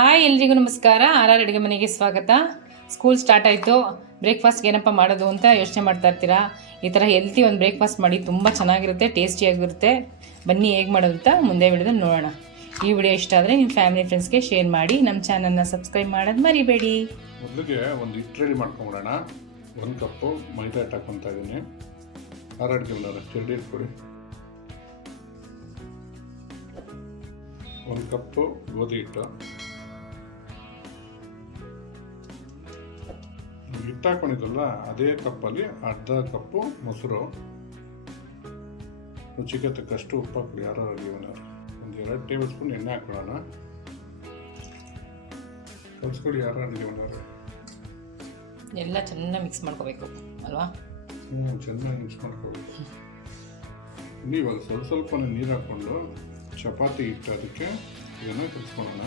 Hi ಎಲ್ರಿಗೂ ನಮಸ್ಕಾರ. R ಅಡುಗೆ ಮನೆಗೆ ಸ್ವಾಗತ. ಸ್ಕೂಲ್ ಸ್ಟಾರ್ಟ್ ಆಯಿತು. ಬ್ರೇಕ್ಫಾಸ್ಟ್ಗೆ ಏನಪ್ಪ ಮಾಡೋದು ಅಂತ ಯೋಚನೆ ಮಾಡ್ತಾ ಇರ್ತೀರಾ. ಈ ಥರ ಹೆಲ್ತಿ ಒಂದು ಬ್ರೇಕ್ಫಾಸ್ಟ್ ಮಾಡಿ, ತುಂಬ ಚೆನ್ನಾಗಿರುತ್ತೆ, ಟೇಸ್ಟಿಯಾಗಿರುತ್ತೆ. ಬನ್ನಿ ಹೇಗೆ ಮಾಡೋದು ಅಂತ ಮುಂದೆ ವಿಡಿಯೋದಲ್ಲಿ ನೋಡೋಣ. ಈ ವಿಡಿಯೋ ಇಷ್ಟ ಆದರೆ ನಿಮ್ಮ ಫ್ಯಾಮಿಲಿ ಫ್ರೆಂಡ್ಸ್ಗೆ ಶೇರ್ ಮಾಡಿ, ನಮ್ಮ ಚಾನಲ್ನ ಸಬ್ಸ್ಕ್ರೈಬ್ ಮಾಡೋದು ಮರಿಬೇಡಿ. ಮೊದಲಿಗೆ ಒಂದು ಹಿಟ್ಟು ರೆಡಿ ಮಾಡ್ಕೊಂಬಿಡೋಣ. 1 ಕಪ್ಪು ಮೈದಾ ಹಿಟ್ಟು ಹಾಕ್ಕೊತಾ ಇದ್ದೀನಿ. ಆರ್ ಅಡುಗೆ ಮನೆಯವ್ರೆ ಜಲ್ದಿ ಇಟ್ಕೊಡಿ. 1 ಕಪ್ಪು ಗೋಧಿ ಹಿಟ್ಟು. ಹಿಟ್ಟು ಹಾಕೊಂಡಿದ್ದಲ್ಲ ಅದೇ ಕಪ್ಪಲ್ಲಿ ಅರ್ಧ ಕಪ್ಪು ಮೊಸರು, ರುಚಿಗೆ ತಕ್ಕಷ್ಟು ಉಪ್ಪು ಹಾಕ್ಬಿಡಿ. ಆರ್ ಅಡುಗೆ ಮನೆಯವ್ರೆ ಒಂದು 2 ಟೇಬಲ್ ಸ್ಪೂನ್ ಎಣ್ಣೆ ಹಾಕೊಳ್ಳೋಣ. ಕಲಿಸ್ಕೊಡಿ ಆರ್ ಅಡುಗೆ ಮನೆಯವ್ರೆ. ಎಲ್ಲ ಚೆನ್ನಾಗಿ ಮಿಕ್ಸ್ ಮಾಡ್ಕೋಬೇಕು ಅಲ್ವಾ? ಚೆನ್ನಾಗಿ ಮಿಕ್ಸ್ ಮಾಡ್ಕೋಬೇಕು. ಇವಾಗ ಸ್ವಲ್ಪ ನೀರು ಹಾಕ್ಕೊಂಡು ಚಪಾತಿ ಹಿಟ್ಟು ಅದಕ್ಕೆ ಇದನ್ನು ಕಲಿಸ್ಕೊಳ್ಳೋಣ.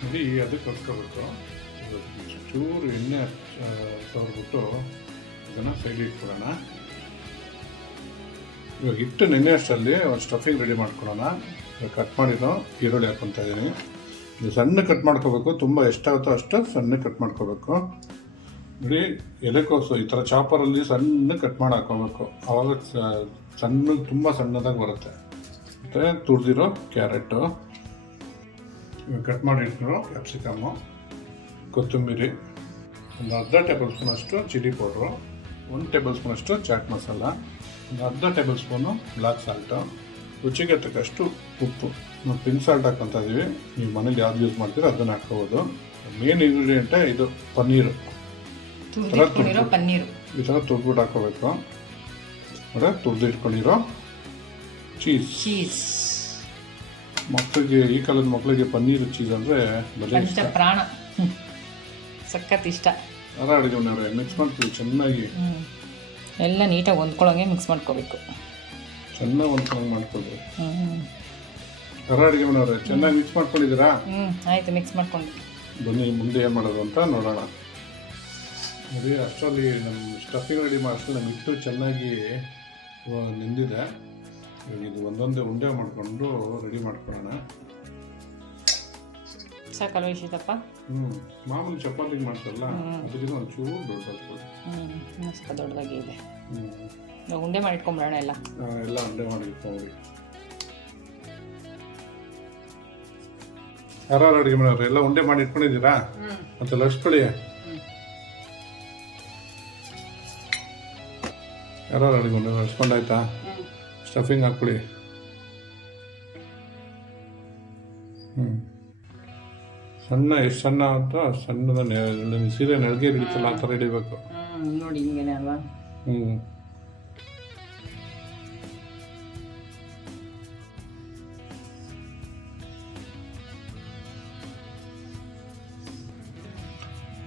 ನೋಡಿ ಅದಕ್ಕೆ ಕಲಿಸ್ಕೋಬೇಕು. ಚೂರು ಎಣ್ಣೆ ಸವರ್ಬಿಟ್ಟು ಇದನ್ನು ಸೈಡ್ ಇಟ್ಕೊಳ್ಳೋಣ. ಇವಾಗ ಹಿಟ್ಟು ನೆನೆ ಅಷ್ಟರಲ್ಲಿ ಒಂದು ಸ್ಟಫಿಂಗ್ ರೆಡಿ ಮಾಡ್ಕೊಳ್ಳೋಣ. ಕಟ್ ಮಾಡಿರೋ ಈರುಳ್ಳಿ ಹಾಕ್ಕೊತಾ ಇದ್ದೀನಿ. ಇದು ಸಣ್ಣ ಕಟ್ ಮಾಡ್ಕೋಬೇಕು, ತುಂಬ ಎಷ್ಟಾಗುತ್ತೋ ಅಷ್ಟು ಸಣ್ಣ ಕಟ್ ಮಾಡ್ಕೋಬೇಕು. ನೋಡಿ ಎಲೆಕೋಸು ಈ ಥರ ಚಾಪರಲ್ಲಿ ಸಣ್ಣ ಕಟ್ ಮಾಡಿ ಹಾಕೋಬೇಕು. ಆವಾಗ ತುಂಬ ಸಣ್ಣದಾಗಿ ಬರುತ್ತೆ. ಮತ್ತು ತುರಿದಿರೋ ಕ್ಯಾರೆಟು, ಕಟ್ ಮಾಡಿ ಇಟ್ಕೊಳ್ಳೋ ಕ್ಯಾಪ್ಸಿಕಮ್ಮು, ಕೊತ್ತಂಬರಿ, ಒಂದು ಅರ್ಧ ಟೇಬಲ್ ಸ್ಪೂನ್ ಅಷ್ಟು ಚಿಲ್ಲಿ ಪೌಡ್ರು, 1 ಟೇಬಲ್ ಸ್ಪೂನ್ ಅಷ್ಟು ಚಾಟ್ ಮಸಾಲ, ಒಂದು ಅರ್ಧ ಟೇಬಲ್ ಸ್ಪೂನು ಬ್ಲ್ಯಾಕ್ ಸಾಲ್ಟು, ರುಚಿಗೆ ತಕ್ಕಷ್ಟು ಉಪ್ಪು. ನಾವು ಪಿಂಕ್ ಸಾಲ್ಟ್ ಹಾಕ್ಕೊತಾ ಇದ್ದೀವಿ. ನೀವು ಮನೇಲಿ ಯಾವ್ದು ಯೂಸ್ ಮಾಡ್ತೀರೋ ಅದನ್ನು ಹಾಕ್ಕೋಬೋದು. ಮೇನ್ ಇಂಗ್ರೀಡಿಯೆಂಟೇ ಇದು ಪನ್ನೀರು. ಈ ಥರ ತುರ್ದ್ಬಿಟ್ಟು ಹಾಕೋಬೇಕು. ಅಂದರೆ ತುರ್ದು ಇಟ್ಕೊಂಡಿರೋ ಚೀಸ್. ಮಕ್ಕಳಿಗೆ, ಈ ಕಾಲದ ಮಕ್ಕಳಿಗೆ ಪನ್ನೀರು ಚೀಸ್ ಅಂದರೆ ಬರೀ ಪ್ರಾಣ, ಸಖತ್ ಇಷ್ಟ. ಆರ್ ಅಡುಗೆ ಮನೆಯವ್ರೆ ಮಿಕ್ಸ್ ಮಾಡ್ತೀವಿ ಚೆನ್ನಾಗಿ. ಎಲ್ಲ ನೀಟಾಗಿ ಹೊಂದ್ಕೊಳ್ಳೋಂಗೆ ಮಿಕ್ಸ್ ಮಾಡ್ಕೋಬೇಕು. ಚೆನ್ನಾಗಿ ಹೊಂದ್ಕೊಳ್ಳೋಂಗೆ ಮಾಡ್ಕೊಳ್ರಿ. ಆರ್ ಅಡುಗೆ ಮನೆಯವ್ರೆ ಚೆನ್ನಾಗಿ ಮಿಕ್ಸ್ ಮಾಡ್ಕೊಂಡಿದ್ದೀರಾ? ಆಯಿತು, ಮಿಕ್ಸ್ ಮಾಡ್ಕೊಂಡು ಬನ್ನಿ ಮುಂದೆ ಏನು ಮಾಡೋದು ಅಂತ ನೋಡೋಣ. ನೋಡಿ ಅಷ್ಟರಲ್ಲಿ ನಮ್ಮ ಸ್ಟಫಿಂಗ್ ರೆಡಿ ಮಾಡೋಷ್ಟರಲ್ಲಿ ನಮ್ಮ ಹಿಟ್ಟು ಚೆನ್ನಾಗಿ ನೆಂದಿದೆ. ಇವಾಗ ಇದು ಒಂದೊಂದೇ ಉಂಡೆ ಮಾಡಿಕೊಂಡು ರೆಡಿ ಮಾಡ್ಕೊಳ್ಳೋಣ. ಸಾಕಲ್ವ ಇಷ್ಟಪ್ಪ? ಮಾಮೂಲಿ ಚಪಾತಿಗೆ ಮಾಡ್ತಾರಲ್ಲ ಅದರಿಂದ ಒಂಚೂರು ದೊಡ್ಡದಾಗ್ತದೆ. ಸ್ವಲ್ಪ ದೊಡ್ಡದಾಗಿ ಇದೆ. ಉಂಡೆ ಮಾಡಿಟ್ಕೊಂಬಿಡೋಣ. ಎಲ್ಲ ಉಂಡೆ ಮಾಡಿ ಇಟ್ಕೊಂಡ್ರಿ. ಆರ್ ಅಡುಗೆ ಮನೆಯವ್ರೆ ಎಲ್ಲ ಉಂಡೆ ಮಾಡಿ ಇಟ್ಕೊಂಡಿದ್ದೀರಾ? ಮತ್ತೆ ಲಕ್ಷ್ಕೊಳ್ಳಿ. ಯಾರು ಅಡುಗೆ ಮನೆಯವ್ರೆ ಲಕ್ಷ್ಕೊಂಡಾಯ್ತಾ? ಸ್ಟಫಿಂಗ್ ಹಾಕ್ಕೊಳ್ಳಿ. ಸಣ್ಣ ಎಷ್ಟು ಸಣ್ಣ ಆಗುತ್ತೋ ಸಣ್ಣದ ಸೀರೆ ನೆಳಗೆ ಹಿಡಿತಲ್ಲ ಆ ಥರ ಹಿಡಿಬೇಕು. ನೋಡಿ ಹಿಂಗೇನೆ ಅಲ್ವಾ?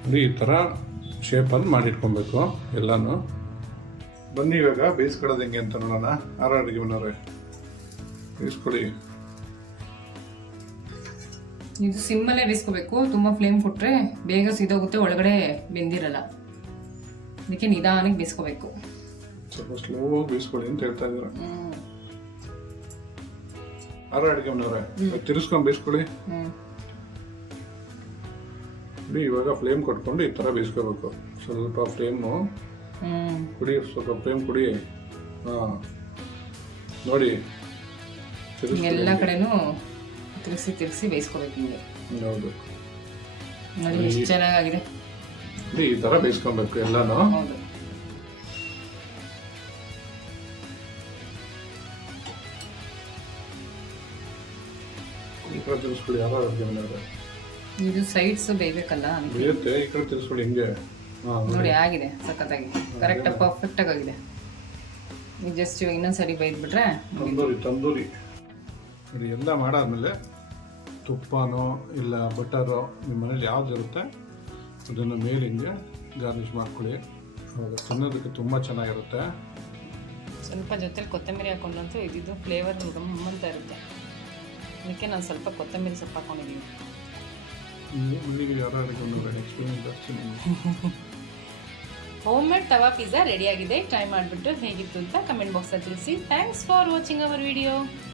ನೋಡಿ ಈ ಥರ ಶೇಪಲ್ಲಿ ಮಾಡಿಟ್ಕೊಬೇಕು ಎಲ್ಲನೂ. ಬನ್ನಿ ಇವಾಗ ಬೇಯಿಸ್ಕೊಳ್ಳೋದು ಹೆಂಗೆ ಅಂತ ನೋಡೋಣ. ಆರ್ ಅಡುಗೆ ಮನೆಯವ್ರೆ ಬೇಯಿಸ್ಕೊಳ್ಳಿ. ಇದು ಸಿಮ್ಮಲ್ಲೇ ಬೇಯಿಸ್ಕೋಬೇಕು. ತುಂಬ ಫ್ಲೇಮ್ ಕೊಟ್ಟರೆ ಬೇಗ ಸಿದೋಗುತ್ತೆ, ಒಳಗಡೆ ಬೆಂದಿರಲ್ಲ. ಅದಕ್ಕೆ ನಿಧಾನಕ್ಕೆ ಬೇಯಿಸ್ಕೋಬೇಕು. ಸ್ವಲ್ಪ ಸ್ಲೋ ಬೇಯಿಸ್ಕೊಳ್ಳಿ ಅಂತ ಹೇಳ್ತಾ ಇದ್ದೀರ. ಆರ್ ಅಡುಗೆ ಮನೆಯವ್ರೆ ತಿರ್ಸ್ಕೊಂಡು ಬೇಯಿಸ್ಕೊಳ್ಳಿ. ನೋಡಿ ಇವಾಗ ಫ್ಲೇಮ್ ಕೊಟ್ಕೊಂಡು ಈ ಥರ ಬೇಯಿಸ್ಕೋಬೇಕು. ಸ್ವಲ್ಪ ಫ್ಲೇಮು ಕುಡಿ, ಸ್ವಲ್ಪ ಫ್ಲೇಮ್ ಕುಡಿ. ನೋಡಿ ಎಲ್ಲ ಕಡೆನೂ ತಿರ್ಸಿ ಬೇಯಿಸ್ಕೋಬೇಕು ಹಿಂಗೆ. ಹೌದು ನೋಡಿ ಎಷ್ಟು ಚೆನ್ನಾಗಿದೆ. ಈ ಥರ ಬೇಯಿಸ್ಕೊಬೇಕು ಎಲ್ಲಾನು. ಹೌದು. ಈ ಕಡೆ ತಿರ್ಸ್ಕೊಳ್ಳಿ. ಯಾರು ಅಡುಗೆ ಮನೆಯವ್ರೆ ಇದು ಸೈಡ್ಸ್ ಬೇಯಬೇಕಲ್ಲ, ಬೇಯುತ್ತೆ. ಈ ಕಡೆ ತಿರ್ಸ್ಕೊಳ್ಳಿ ಹಿಂಗೆ. ನೋಡಿ ಆಗಿದೆ, ಸಖತ್ತಾಗಿ ಕರೆಕ್ಟ್ ಪರ್ಫೆಕ್ಟ್ ಆಗಿದೆ. ನೀವು ಜಸ್ಟ್ ಇನ್ನೊಂದ್ಸರಿ ಬೈದ್ಬಿಟ್ರೆ ತಂದೂರಿ. ನೋಡಿ ಎಲ್ಲ ಮಾಡಾದ್ಮೇಲೆ ತುಪ್ಪನೋ ಇಲ್ಲ ಬಟರೋ ನಿಮ್ಮ ಮನೇಲಿ ಯಾವ್ದು ಇರುತ್ತೆ ಅದನ್ನು ಮೇಲೆ ಹಿಂಗೆ ಗಾರ್ನಿಷ್ ಮಾಡ್ಕೊಳ್ಳಿ. ಅವಾಗ ತಿನ್ನೋದಕ್ಕೆ ತುಂಬ ಚೆನ್ನಾಗಿರುತ್ತೆ. ಸ್ವಲ್ಪ ಜೊತೆಲಿ ಕೊತ್ತಂಬರಿ ಹಾಕೊಂಡ್ರಂತೂ ಇದ್ದಿದ್ದು ಫ್ಲೇವರ್ ಗಮ್ಮಂತ ಇರುತ್ತೆ. ಅದಕ್ಕೆ ನಾನು ಸ್ವಲ್ಪ ಕೊತ್ತಂಬರಿ ಸೊಪ್ಪು ಹಾಕೊಂಡಿದ್ದೀನಿ. ಮನೆಗೆ ಯಾರು ಎಕ್ಸ್ಪೀರಿಯನ್ಸ್ ಜಾಸ್ತಿ. ಹೋಮ್ ಮೇಡ್ ತವಾ ಪಿಜ್ಜಾ ರೆಡಿಯಾಗಿದೆ. ಟ್ರೈ ಮಾಡಿಬಿಟ್ಟು ಹೇಗಿತ್ತು ಅಂತ ಕಮೆಂಟ್ ಬಾಕ್ಸಲ್ಲಿ ತಿಳಿಸಿ. Thanks for watching our video.